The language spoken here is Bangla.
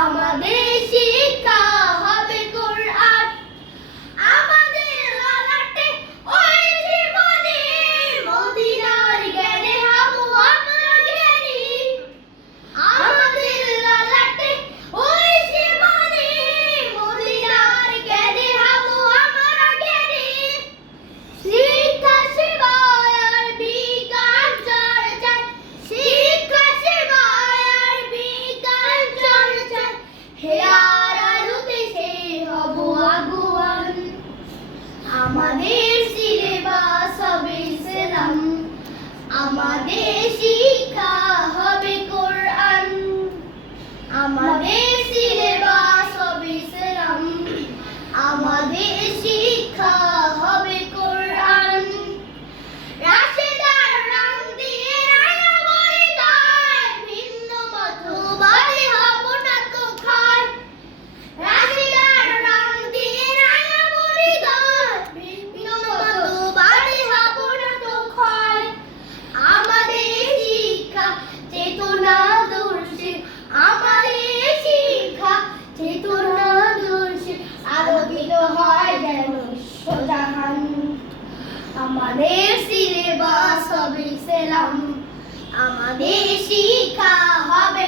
আমাদের শিক্ষা আমাদের সিলেবাস হবে ইসলাম। আমাদের শিক্ষা হবে